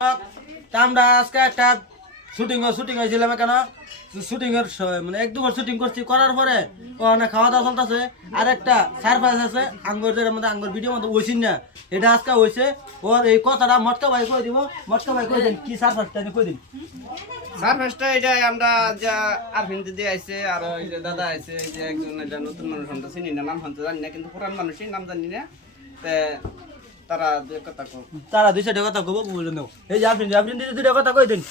আমরা আজকে একটা শুটিং হয়েছিলাম কেন শুটিং এর মানে এক দুবার শুটিং করছি করার পরে ওখানে খাওয়া দাওয়া চলতেছে আর একটা সারপ্রাইজ আছে আঙ্গুরের মধ্যে আঙ্গুর ভিডিও মধ্যে ওইছিন না এটা আজকে হয়েছে ওর এই কথাটা মটকা ভাই কই দিব মটকা ভাই কই দেন কি সারপ্রাইজটা কই দিন সারপ্রাইজটা এটা আমরা যা আরফিন দিদি আইছে আর ওই যে দাদা আইছে এই যে একজন এটা নতুন মানুষ আমরা চিনি না নাম হয়তো জানি না কিন্তু পুরান মানুষই নাম জানি না তারা দুই কথা কও তারা দুই সাইডে কথা কব বলে নাও এই যে আফরিন দিদি দুইটা কথা কই দেন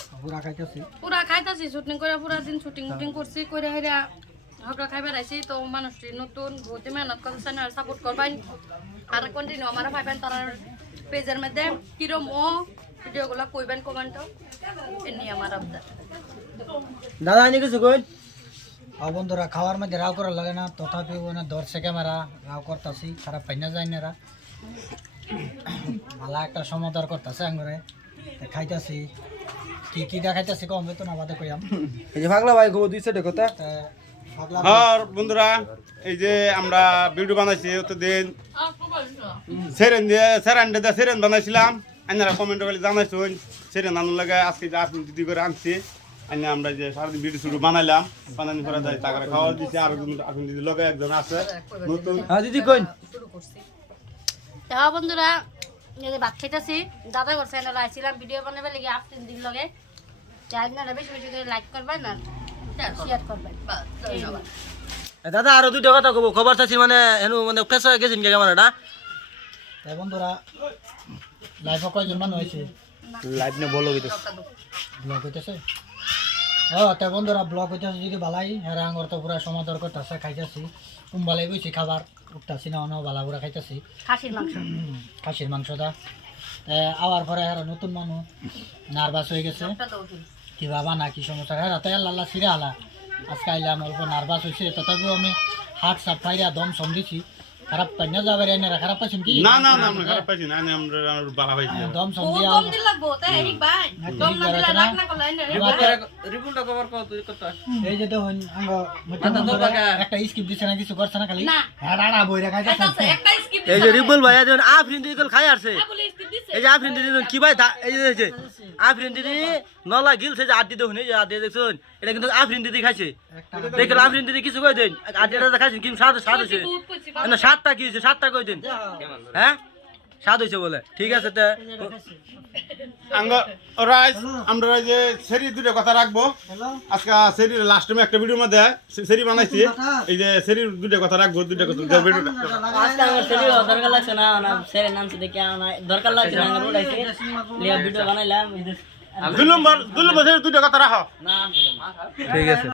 পুরা খাইতাছি শুটিং করে পুরা দিন শুটিং করছি করে হেরা হকরা খাইবার আইছি তো মানুষটি নতুন বহুত মেহনত করছেন আর সাপোর্ট করবেন আর কন্টিনিউ আমারা পাইবেন তার পেজের মধ্যে কিরম ও ভিডিওগুলো কইবেন কমেন্ট এনি আমার আবদার দাদা আনি কিছু কই বন্ধুরা খাওয়ার মধ্যে রাও করা লাগে না তথাপি ওনা ধরছে ক্যামেরা রাও করতেছি খারাপ পাই না যায় না ভালো একটা সমাদর করতেছে আঙ্গুরে খাইতেছি কি দেখাইতেছি কম তো না বাদে কইয়াম এই যে পাগলা ভাই গো দুই সাইডে কথা আর বন্ধুরা এই যে আমরা ভিডিও বানাইছি তো দিন সেরেন বানাইছিলাম আপনারা কমেন্ট করে জানাইছেন সেরেন আনুন লাগে আজকে যে আপনি দিদি করে আনছি আমরা যে সারাদিন ভিডিও শুরু বানাইলাম বানানি করে দেয় টাকা খাওয়া দিচ্ছি আর আপনি দিদি লগে একজন আছে নতুন হ্যাঁ দিদি কই শুরু করছি হ্যাঁ বন্ধুরা এই যে ভাত খাইতেছি দাদা ঘর চ্যানেলে আইছিলাম ভিডিও বানাবে লাগি আফরিন দিন লগে আপনারা বেশি বেশি করে লাইক করবেন আর শেয়ার করবেন ধন্যবাদ দাদা আরো দুইটা কথা কব খবর চাচ্ছি মানে এনু মানে ফেস হয়ে গেছেন কে ক্যামেরাটা তাই বন্ধুরা লাইভে কয়জন মানুষ হয়েছে লাইভ নে বলো কইতে ব্লগ হইতেছে তাই বন্ধুরা ব্লগ হইতেছে যদি বালাই হেরা আঙ্গর তো পুরা সমাদর করতেছে খাইতেছি কুম্বালাই বইছি খাবার উঠতেছি না অন্য বালা পুরা খাইতেছি খাসির মাংসটা আওয়ার পরে হেরা নতুন মানুষ নার্ভাস হয়ে গেছে কি বাবা না কি সমস্যা হেরা তো আল্লাহ সিরা আলা আজকে আইলাম অল্প নার্ভাস হয়েছে তথাপিও আমি হাট সাপ ফাইরা দম সম দিছি খারাপ পাই না যাবে এনারা খারাপ পাইছেন কি না না না আমরা খারাপ পাইছি না আমরা বালা পাইছি দম সম দিয়া রিপোর্টটা কভার কও তুই কত এই যে তো একটা স্কিপ দিছে না কিছু করছে না খালি রাড়া বইরা খাইতেছে এই যে রিবল ভাই যেন আফরিন দিদি কল খাই আসছে এই যে আফরিন দিদি কি ভাই এই যে আফরিন দিদি নলা গিলছে যে আড্ডি দেখুন এই যে আড্ডি দেখছুন এটা কিন্তু আফরিন দিদি খাইছে দেখল আফরিন দিদি কিছু কই দেন আড্ডিটা খাইছেন কিন্তু স্বাদ হইছে না সাতটা কি হইছে সাতটা কই দেন হ্যাঁ স্বাদ হইছে বলে ঠিক আছে তে আমরা যে সেরি দুটো কথা রাখবো আজকে সেরির লাস্ট টাইমে একটা ভিডিও মধ্যে সেরি বানাইছি এই যে সেরির দুটো কথা রাখবো দুটো কথা ভিডিওটা আজকে আমার সেরির দরকার লাগছে না না সেরি নাম সে দেখে দরকার লাগছে না আমরা উঠাইছি লিয়া ভিডিও বানাইলাম দুই নম্বর দুটো কথা রাখো না ঠিক আছে।